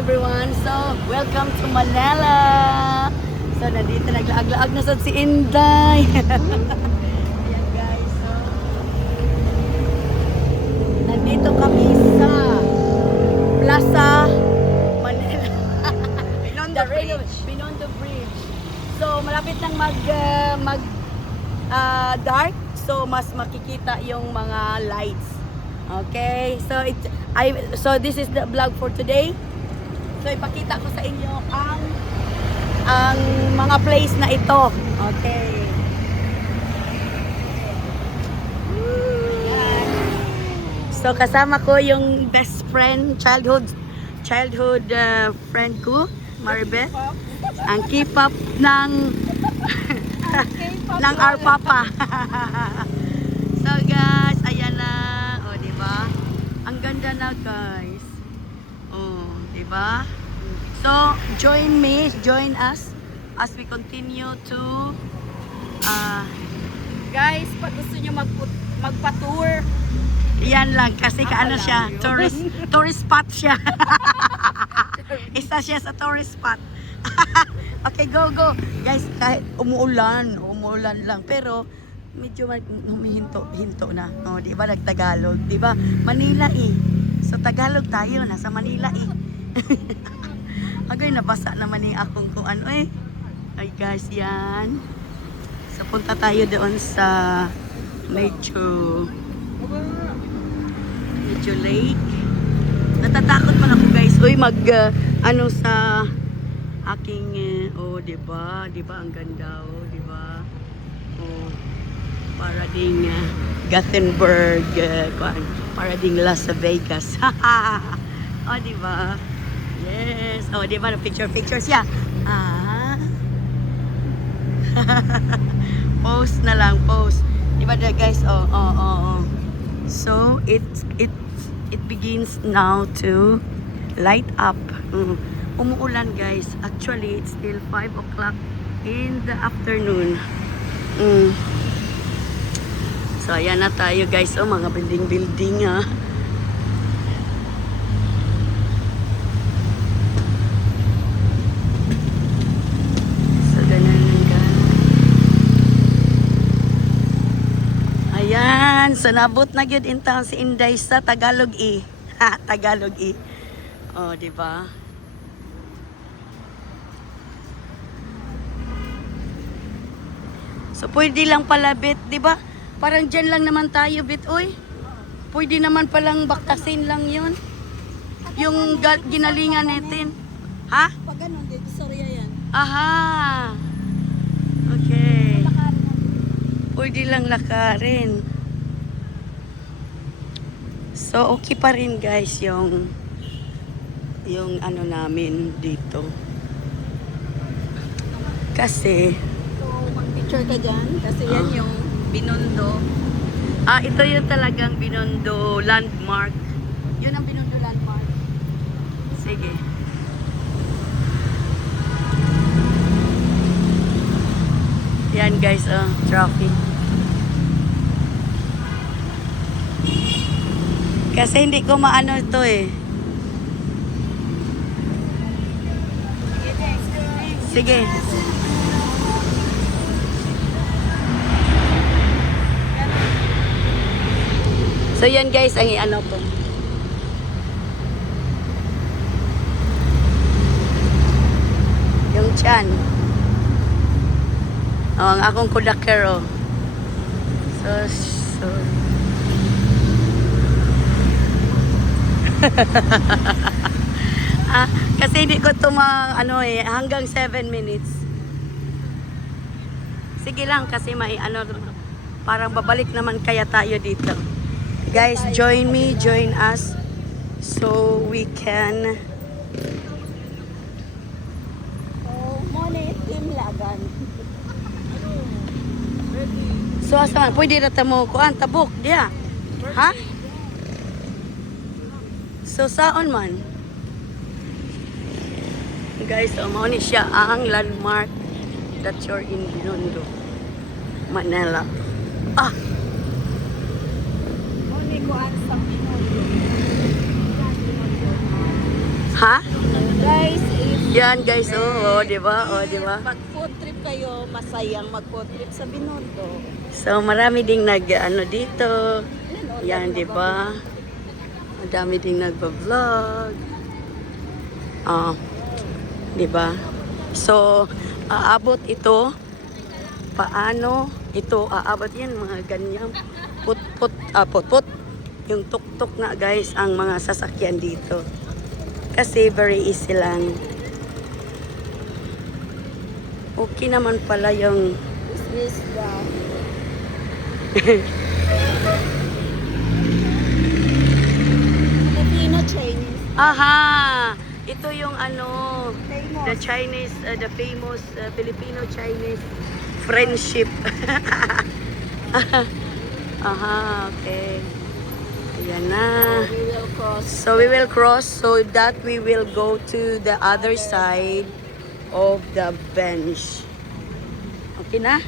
everyone. So, welcome to Manila. So, nandito naglaag-laag na si Inday. Ayan guys. So, nandito kami sa Plaza Manila. Binondo Bridge. Binondo Bridge. So, malapit nang dark. So, mas makikita yung mga lights. Okay? So this is the vlog for today. So ipakita ko sa inyo ang mga place na ito. Okay. So kasama ko yung best friend, childhood friend ko, Maribel. Ang K-pop ng ng our papa. So guys, ayan na. O, di ba? Ang ganda na, guys. Oh, di ba? So, join us as we continue to Guys, pag gusto nyo magpa-tour, yan lang kasi kaano siya, tourist spot siya. Isa siya sa tourist spot. Okay, go. Guys, kahit umuulan lang, pero medyo humihinto na. Oh, di ba nagtagalog, di ba? Manila eh. So Tagalog tayo, nasa Manila eh. Agay nabasa naman ni akong kung ano eh. Ay guys, yan. So punta tayo doon sa medyo lake. Natatakot man ako guys. Uy, sa aking di ba ang ganda di ba? Oh, para ding Gothenburg, para ding Las Vegas. Oh, di ba? Yes. Oh, di ba picture siya? Post na lang, post. Di ba guys? Oh. So, it begins now to light up. Umuulan guys. Actually, it's still 5 o'clock in the afternoon. So, ayan na tayo guys. Oh, mga building ha. So, ganun guys. Ayan. So, nabot na yun in town si Inday sa Tagalog eh. Tagalog eh. Oh, di ba? So, pwede lang pala, Bet, di ba? Parang dyan lang naman tayo, Bet, oy. Pwede naman palang bakasin lang yun. Yung ginalingan natin. Ha? pag ganun, dito sa Ria yan. Aha. Okay. Pwede lang lakarin. So, okay pa rin, guys, yung ano namin dito. Kasi, Mag-picture ka dyan, kasi yan yung Binondo. ito yung talagang Binondo landmark. Yun ang Binondo landmark. Sige. Yan guys, traffic. Kasi hindi ko maano ito eh. Sige. So yan guys, ang ano ko. Yung tiyan. Oh, ang akong kudakero. So. Kasi hindi ko ito hanggang 7 minutes. Sige lang kasi parang babalik naman kaya tayo dito. Guys, join us so we can Money Team Lagan. so asa man pwede ra ta mo kuan tabok diha. Ha? So saon man? Guys, mao ni siya ang landmark that you're in Binondo, Manila. Money ko ang sa Binondo. Ha? guys, if Yan guys, oh, di ba? Oh, di ba? pag food trip kayo, masayang mag food trip sa Binondo. So marami ding ano dito. Yan, di ba? Madami ding nagba-vlog. Ah, di ba? So aabot ito. Paano ito aabot yan mga ganyan. Put-put, put-put. Yung tuk-tuk nga guys ang mga sasakyan dito. Kasi very easy lang. Okay naman pala yung Is the Filipino Chinese. aha, ito yung ano, Famous. the Chinese, the famous Filipino-Chinese friendship. Aha, okay. Ayan na. We will cross. So we will cross so that we will go to the other side of the bench. Okay na?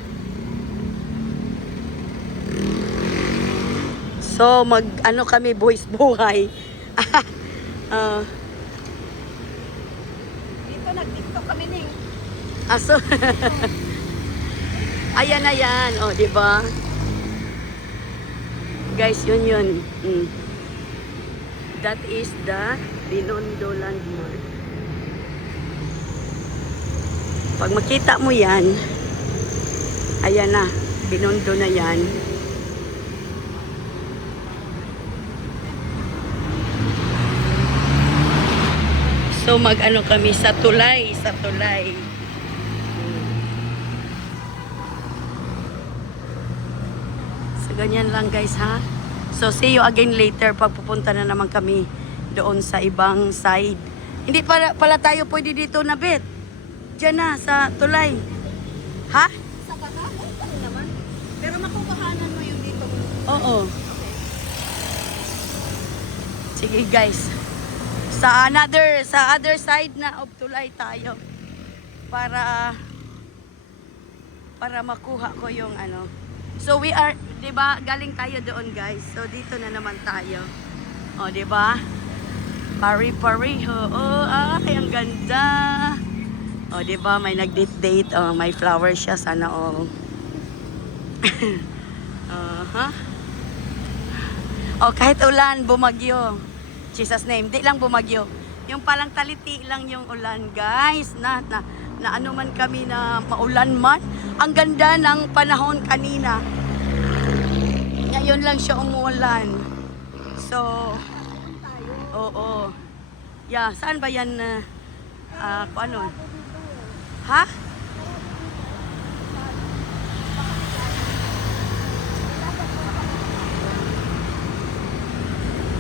So mag ano kami boys buhay. Dito nag-TikTok kami ning. Aso. Ayan na yan, oh, di ba? Guys, yun. That is the Binondo Landmark. Pag makita mo yan, ayan na, Binondo na yan. So mag-ano kami sa tulay. So ganyan lang guys ha. So see you again later pag pupunta na naman kami doon sa ibang side. Hindi pala tayo pwede dito na bet. Diyan na sa tulay. Ha? Sa baba, okay naman. Pero makukuhanan mo yung dito. Oo. Sige guys. Sa other side na of tulay tayo. Para makuha ko yung ano. So we are, 'di ba? Galing tayo doon, guys. So dito na naman tayo. Oh, 'di ba? Pari-pariho. Oh, ay ang ganda. Oh, 'di ba? May nag-date. Oh, may flower siya sana all. Oh, kahit ulan, bumagyo. Jesus name, di lang bumagyo. Yung palang taliti lang yung ulan, guys. Na ano man kami na maulan man. Ang ganda ng panahon kanina. Ngayon lang siya umuulan. So, oo. Yeah, saan ba yan? Kung ano? Ha?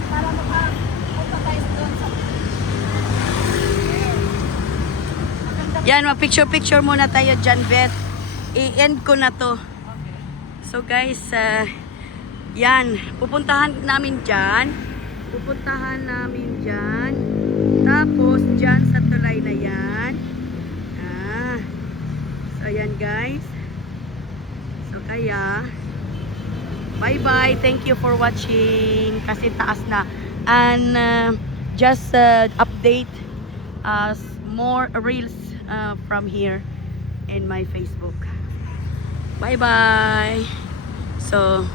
Para makapunta tayo doon sa Yan, mag-picture muna tayo dyan, Beth. I-end ko na to. So guys, yan, pupuntahan namin dyan. Tapos dyan sa tulay na yan. So yan guys. So kaya, bye-bye. Thank you for watching. Kasi taas na. And just update more reels from here in my Facebook. Bye-bye. So,